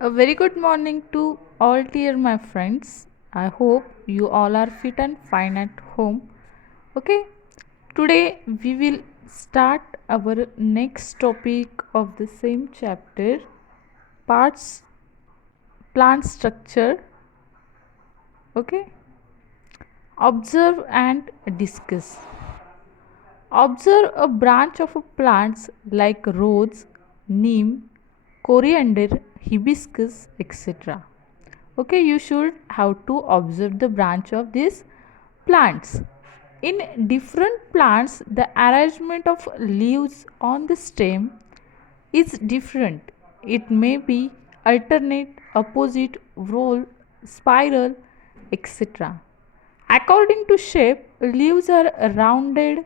A very good morning to all dear my friends. I hope you all are fit and fine at home. Okay, today we will start our next topic of the same chapter, parts, plant structure. Okay, observe and discuss. Observe a branch of a plants like rose, neem, coriander, hibiscus, etc. Okay, you should have to observe the branch of these plants. In different plants, the arrangement of leaves on the stem is different. It may be alternate, opposite, roll, spiral, etc. According to shape, leaves are rounded,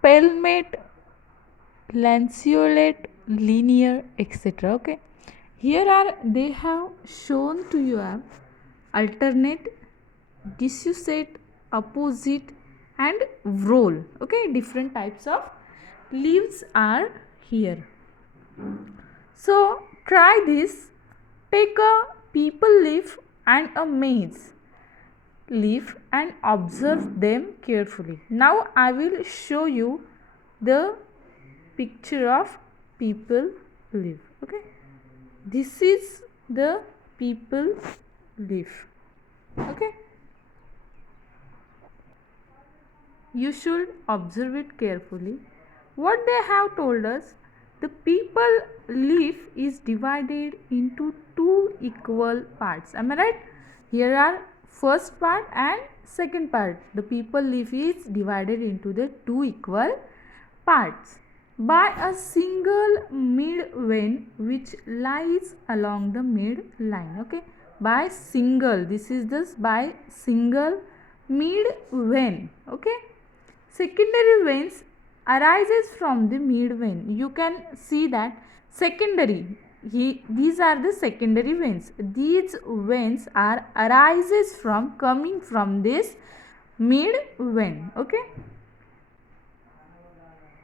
palmate, lanceolate, linear, etc. Okay, here are they have shown to you alternate, dissociate, opposite, and roll. Okay, different types of leaves are here. So try this. Take a people leaf and a maize leaf and observe them carefully. Now I will show you the picture of people leaf. Okay, this is the people leaf. Okay, you should observe it carefully. What they have told us, the people leaf is divided into two equal parts. Am I right? Here are first part and second part. The people leaf is divided into the two equal parts by a single mid vein which lies along the mid line. Okay, by single, this is this by single mid vein. Okay, secondary veins arises from the mid vein. You can see that secondary, these are the secondary veins. These veins are arises from coming from this mid vein. Okay,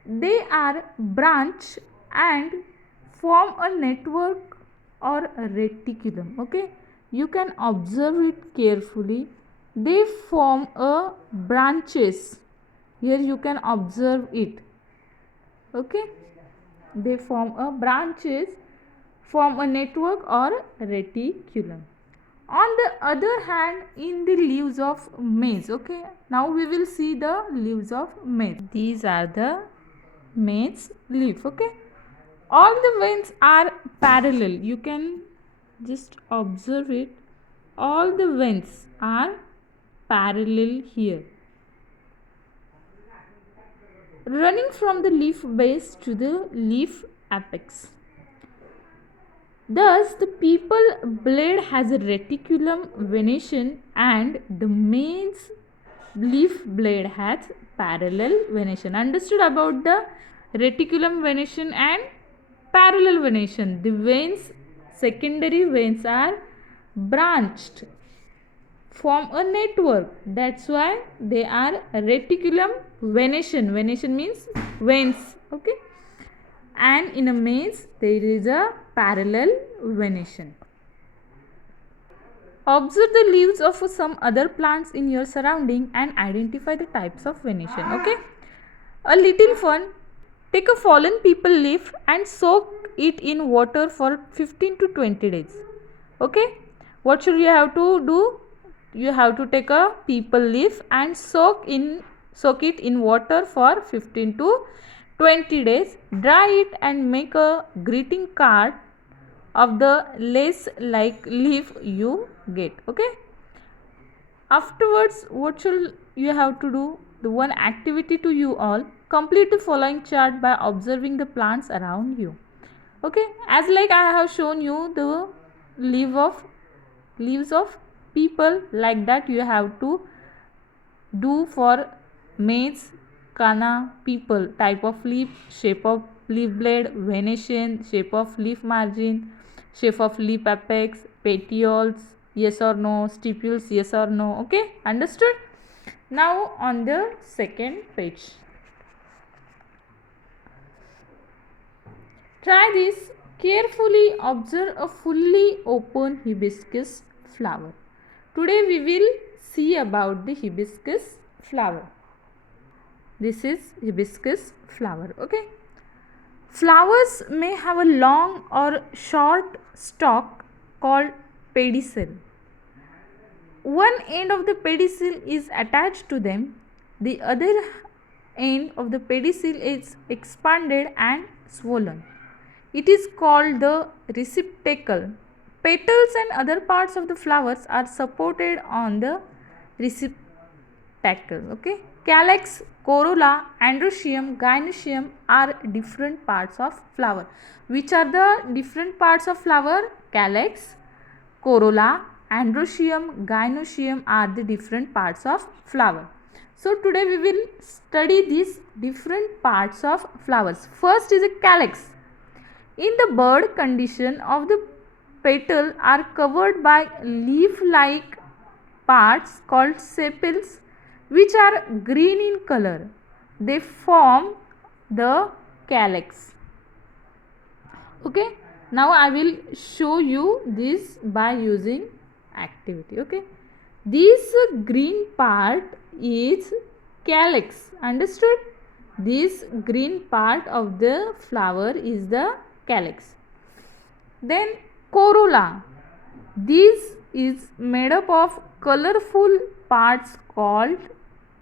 they are branch and form a network or a reticulum. Okay, you can observe it carefully. They form a branches. Here you can observe it. Okay, they form a branches, form a network or reticulum. On the other hand, in the leaves of maize. Okay, now we will see the leaves of maize. These are the maize leaf. Okay, all the veins are parallel. You can just observe it. All the veins are parallel here, running from the leaf base to the leaf apex. Thus, the people blade has a reticulum venation and the maize leaf blade has parallel venation. Understood about the reticulum venation and parallel venation? The veins, secondary veins are branched, form a network. That's why they are reticulum venation. Venation means veins. Okay, and in a maize there is a parallel venation. Observe the leaves of some other plants in your surrounding and identify the types of venation. Okay, a little fun. Take a fallen people leaf and soak it in water for 15 to 20 days. Okay, what should you have to do? You have to take a people leaf and soak it in water for 15 to 20 days. Dry it and make a greeting card of the lace like leaf you get. Okay, afterwards what should you have to do? The one activity to you all, complete the following chart by observing the plants around you. Okay, as like I have shown you the leaves of people, like that you have to do for maize, kana, people, type of leaf, shape of leaf blade, venation, shape of leaf margin, shape of leaf apex, petioles, yes or no, stipules, yes or no. Okay, understood? Now on the second page, try this. Carefully observe a fully open hibiscus flower. Today we will see about the hibiscus flower. This is hibiscus flower. Okay. Flowers may have a long or short stalk called pedicel. One end of the pedicel is attached to them, the other end of the pedicel is expanded and swollen. It is called the receptacle. Petals and other parts of the flowers are supported on the receptacle. Okay. Calyx, corolla, androecium, gynoecium are different parts of flower. Which are the different parts of flower? Calyx, corolla, androecium, gynoecium are the different parts of flower. So today we will study these different parts of flowers. First is a calyx. In the bud condition of the petal are covered by leaf-like parts called sepals, which are green in color. They form the calyx. Okay. Now I will show you this by using activity. Okay. This green part is calyx. Understood? This green part of the flower is the calyx. Then corolla. This is made up of colorful parts called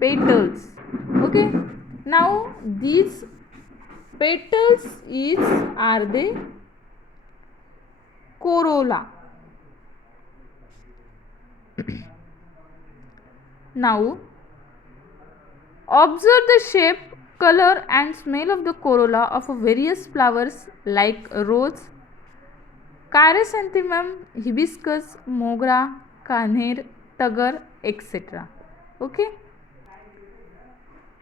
petals. Okay. Now these petals are the corolla. Now observe the shape, color and smell of the corolla of various flowers like rose, chrysanthemum, hibiscus, mogra, kaner, tagar, etc. Okay.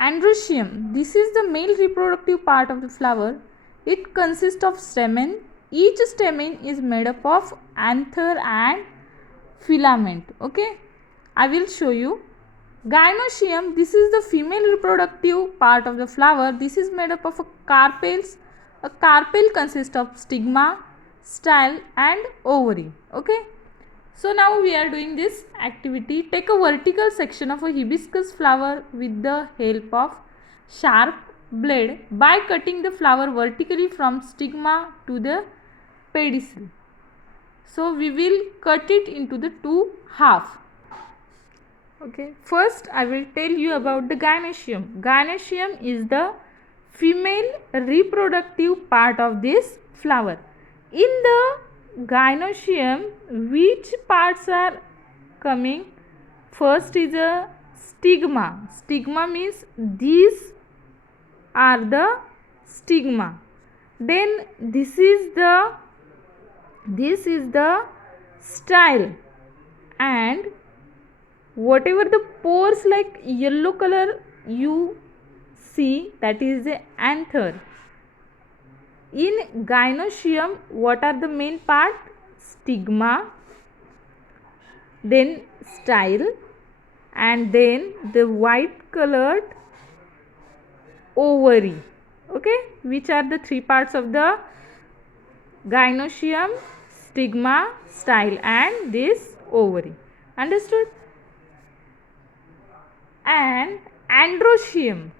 Androecium. This is the male reproductive part of the flower. It consists of stamen. Each stamen is made up of anther and filament. Okay. I will show you. Gynoecium. This is the female reproductive part of the flower. This is made up of carpels. A carpel consists of stigma, style and ovary. Okay. So now we are doing this activity. Take a vertical section of a hibiscus flower with the help of sharp blade by cutting the flower vertically from stigma to the pedicel. So we will cut it into the two half. Okay. First I will tell you about the gynoecium. Gynoecium is the female reproductive part of this flower. In the gynoecium, which parts are coming? First is a stigma. Stigma means these are the stigma. Then this is the style, and whatever the pores like yellow color you see, that is the anther. In gynoecium, what are the main part? Stigma, then style, and then the white colored ovary. Okay, which are the three parts of the gynoecium? Stigma, style and this ovary. Understood? And androecium.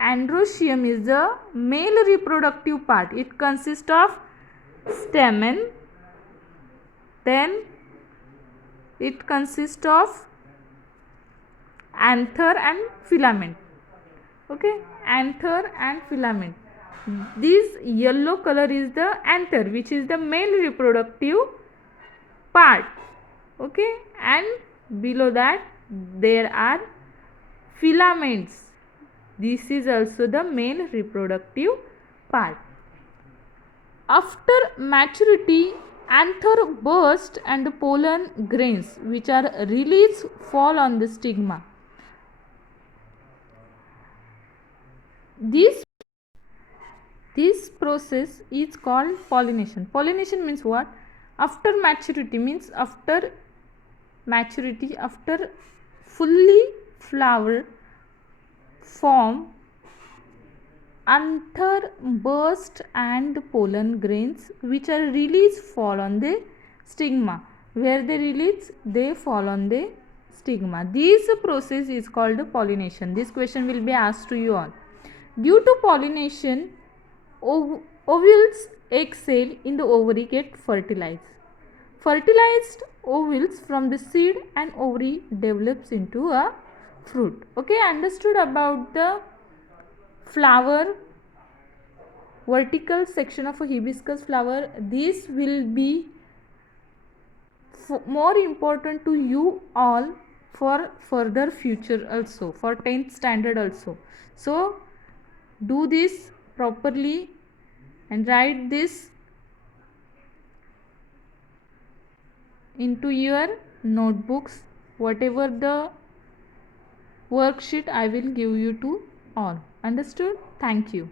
Androecium is the male reproductive part. It consists of stamen, then it consists of anther and filament. Okay, anther and filament. This yellow color is the anther, which is the male reproductive part. Okay, and below that there are filaments. This is also the male reproductive part. After maturity, anther burst and the pollen grains which are released fall on the stigma. This process is called pollination. Pollination means what? After maturity means after fully flower form, anther burst and pollen grains which are released fall on the stigma. Where they release, they fall on the stigma. This process is called pollination. This question will be asked to you all. Due to pollination, ovules exhale in the ovary get fertilized. Fertilized ovules from the seed and ovary develops into a fruit. Okay, understood about the flower, vertical section of a hibiscus flower. This will be more important to you all for further future also, for 10th standard also. So do this properly and write this into your notebooks. Whatever the worksheet I will give you to all. Understood? Thank you.